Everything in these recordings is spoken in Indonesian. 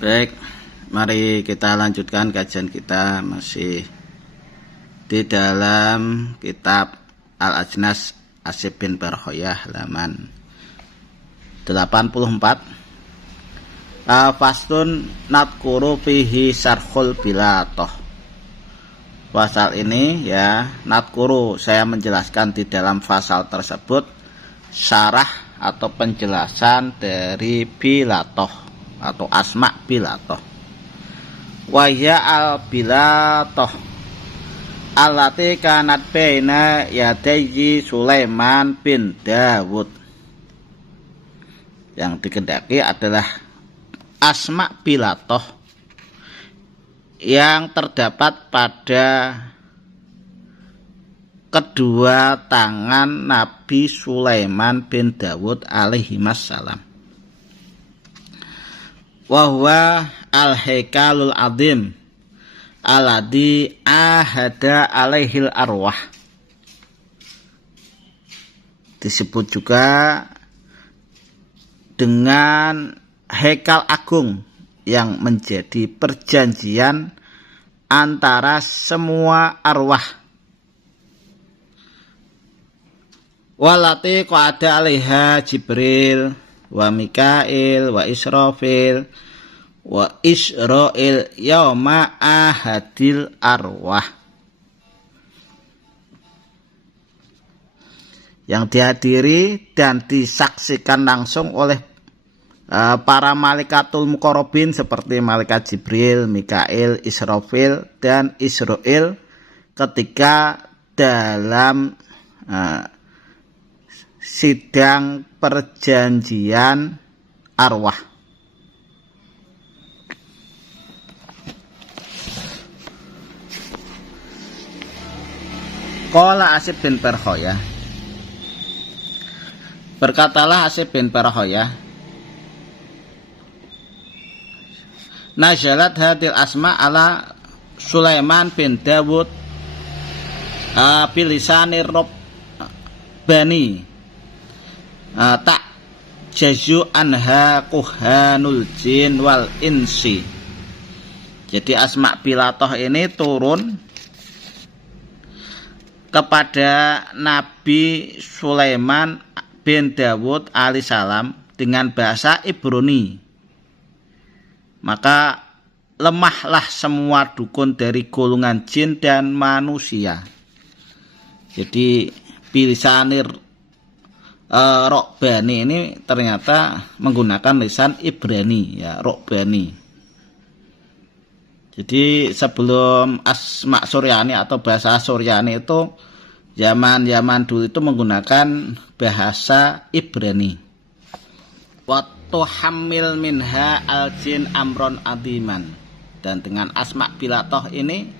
Baik, mari kita lanjutkan kajian kita masih di dalam kitab Al-Ajnas Asy bin Barkhoyah halaman 84. Fastun nadkuru fihi sarhul bilatoh. Pasal ini ya, nadkuru, saya menjelaskan di dalam pasal tersebut syarah atau penjelasan dari bilatoh atau asma bilatoh. Wahya al bilatoh allati kanat baina yadayyi Sulaiman bin Dawud. Yang dikehendaki adalah asma bilatoh yang terdapat pada kedua tangan Nabi Sulaiman bin Dawud alaihimassalam. Wahwa al-haikalul azim alladhi ahada alaihil arwah. Disebut juga dengan haikal agung yang menjadi perjanjian antara semua arwah. Walati qa'ada alaiha Jibril wa Mikail wa Israfil wa Israil yauma ahadil arwah, yang dihadiri dan disaksikan langsung oleh para malaikatul muqarrabin seperti malaikat Jibril, Mikail, Israfil dan Israil ketika dalam sidang perjanjian arwah. Qala Asy bin Barkhoyah, berkatalah Asy bin Barkhoyah, nazalat hadil asma ala Sulaiman bin Dawud bilisanir Rabbani tak jazu anha kuhanul jin wal insi. Jadi asma bilatoh ini turun kepada Nabi Sulaiman bin Dawud alaihissalam dengan bahasa Ibrani. Maka lemahlah semua dukun dari golongan jin dan manusia. Jadi bilisanir Rabbani ini ternyata menggunakan lisan Ibrani ya, Rabbani. Jadi sebelum asma Suryani atau bahasa Suryani itu zaman dulu itu menggunakan bahasa Ibrani. Wa tuhammil minha al-jin amron adiman, dan dengan asma bilatoh ini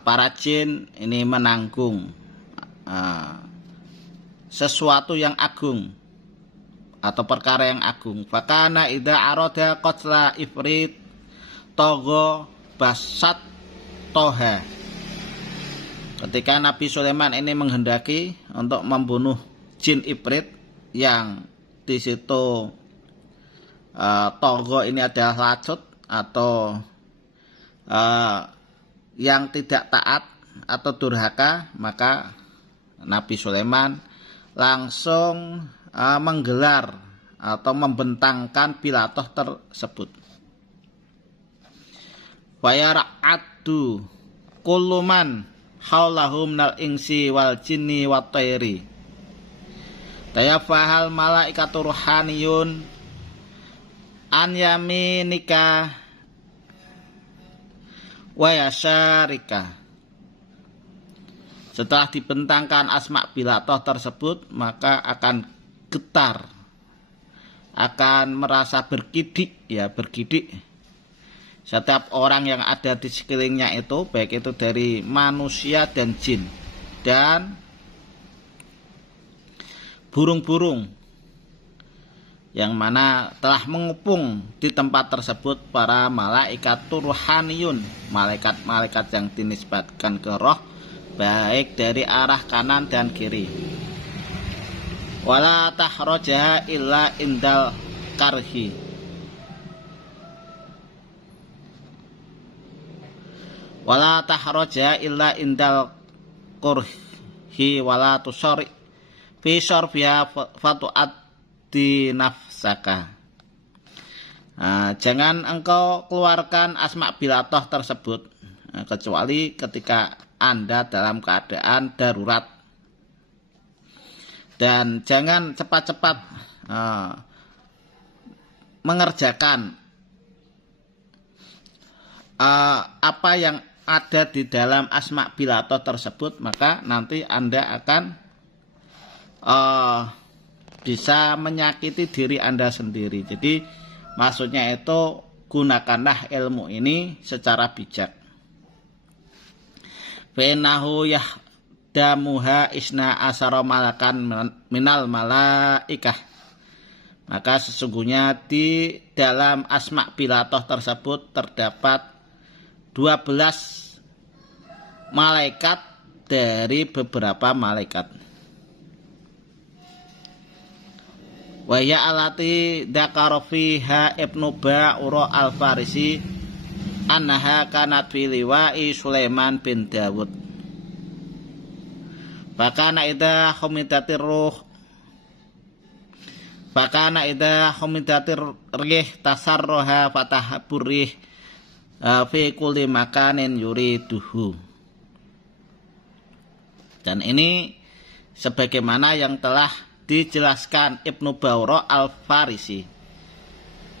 para jin ini menanggung sesuatu yang agung atau perkara yang agung. Fakana idza arada qatla ifrit togo basat toha. Ketika Nabi Sulaiman ini menghendaki untuk membunuh jin ifrit, yang di situ togo ini adalah lacut atau yang tidak taat atau durhaka, maka Nabi Sulaiman langsung menggelar atau membentangkan bilatoh tersebut. Wa yara'addu kullu man haulahum nal insi wal jinni wat tayri tayafahal malaikatur ruhaniyun an yaminika wa yasharika. Setelah dibentangkan asma bilatoh tersebut, maka akan getar, akan merasa bergidik ya, bergidik setiap orang yang ada di sekelilingnya itu, baik itu dari manusia dan jin dan burung-burung yang mana telah mengepung di tempat tersebut para malaikat ruhaniyun, malaikat-malaikat yang dinisbatkan ke roh, baik dari arah kanan dan kiri. Wala tahrojaha illa indal karhi, Wala tahraja illa indal kurhi wala tusari fi syarfiha fatu'addi nafsaka. Jangan engkau keluarkan asma bilatoh tersebut kecuali ketika Anda dalam keadaan darurat, dan jangan cepat-cepat mengerjakan apa yang ada di dalam asma bilatoh tersebut, maka nanti Anda akan bisa menyakiti diri Anda sendiri. Jadi maksudnya itu gunakanlah ilmu ini secara bijak. Fenahu yahdamuha isna asara malakan minal malaikah. Maka sesungguhnya di dalam asma bilatoh tersebut terdapat 12 malaikat dari beberapa malaikat. Wa ya alati dzakara fiha Ibnu Ba'ura al-Farisi annaha kanat fi liwa'i Sulaiman bin Dawud. Fakana idza humidatir ruh Fakana idza humidatir rih tasarraha fatahaburih fi kulli makanin yuriduhu. Dan ini sebagaimana yang telah dijelaskan Ibnu Ba'ura al-Farisi,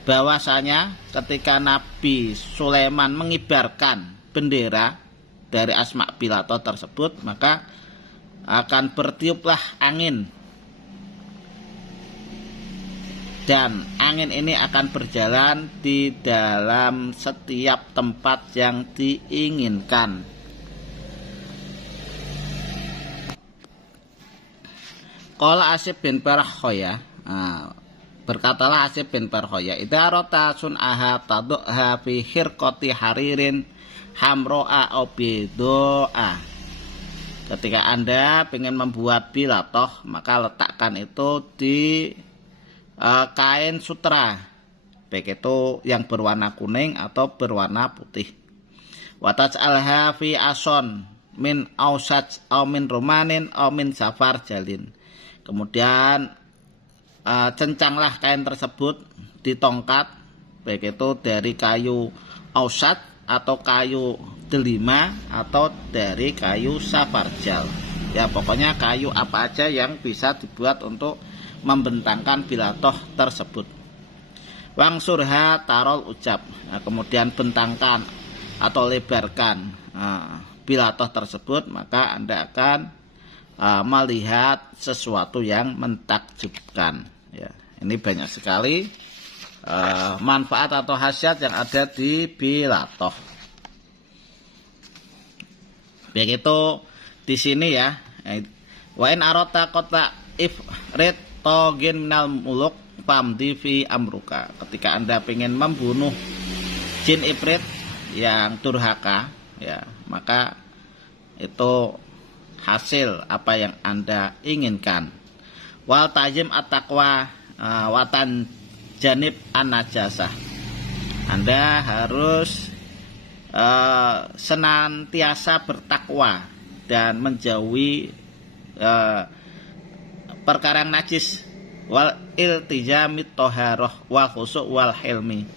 bahwasanya ketika Nabi Sulaiman mengibarkan bendera dari asma bilatoh tersebut, maka akan bertiuplah angin, dan angin ini akan berjalan di dalam setiap tempat yang diinginkan. Qala Asib bin Barkhoya, berkatalah Asib bin Barkhoya, idza rata sun'aha tadha fi khirqati haririn hamro'a aw bido'a. Ketika Anda ingin membuat bilatoh, maka letakkan itu di kain sutra, baik itu yang berwarna kuning atau berwarna putih. Wa taj'alha fi ason min ausaj aw min romanin aw min safar jalin. Kemudian cencanglah kain tersebut di tongkat, baik itu dari kayu ausat atau kayu delima atau dari kayu safarjal. Ya pokoknya kayu apa aja yang bisa dibuat untuk membentangkan bilatoh tersebut. Wang surha tarol ucap. Kemudian bentangkan atau lebarkan bilatoh tersebut, maka Anda akan melihat sesuatu yang mentakjubkan. Ya, ini banyak sekali manfaat atau khasiat yang ada di bilatoh. Begitu di sini ya. Wa in arata qata ifrit togin minal muluk famdi fi amruka. Ketika Anda ingin membunuh jin ifrit yang durhaka, ya, maka itu hasil apa yang Anda inginkan. Wal tajim at-taqwa watan janib an-najasah. Anda harus senantiasa bertakwa dan menjauhi perkara yang najis. Wal iltijamit toharoh wal khusuk wal hilmi.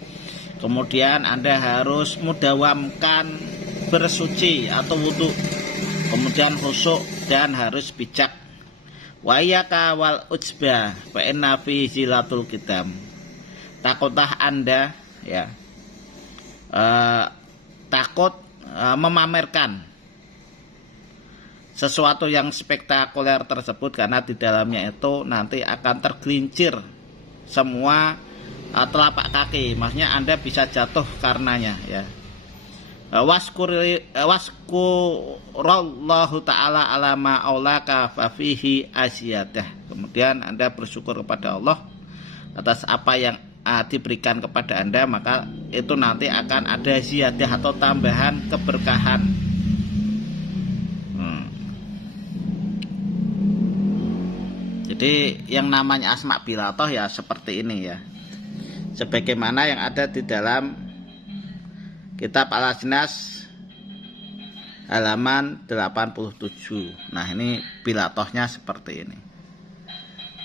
Kemudian Anda harus mudawamkan bersuci atau wudu, kemudian khusyuk dan harus bijak. Wa iyyaka wal ujbah fa inna fi zilatul kitab. Takutlah Anda ya takut memamerkan sesuatu yang spektakuler tersebut, karena di dalamnya itu nanti akan tergelincir semua telapak kaki. Maksudnya Anda bisa jatuh karenanya ya. Waskurallahu ta'ala alama aulaka fafihi asyadah. Kemudian Anda bersyukur kepada Allah atas apa yang diberikan kepada Anda, maka itu nanti akan ada ziyadah atau tambahan keberkahan. Jadi yang namanya asma bilatoh ya seperti ini ya, sebagaimana yang ada di dalam kitab Al-Ajnas halaman 87. Nah, ini pilatohnya seperti ini.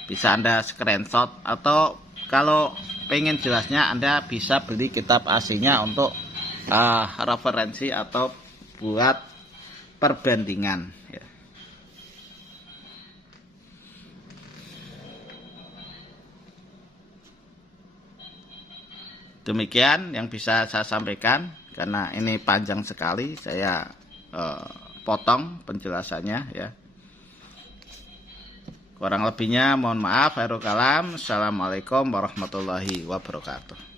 Bisa Anda screenshot, atau kalau pengen jelasnya Anda bisa beli kitab aslinya untuk referensi atau buat perbandingan ya. Demikian yang bisa saya sampaikan, karena ini panjang sekali, saya potong penjelasannya ya. Kurang lebihnya mohon maaf. Khairul kalam. Assalamualaikum warahmatullahi wabarakatuh.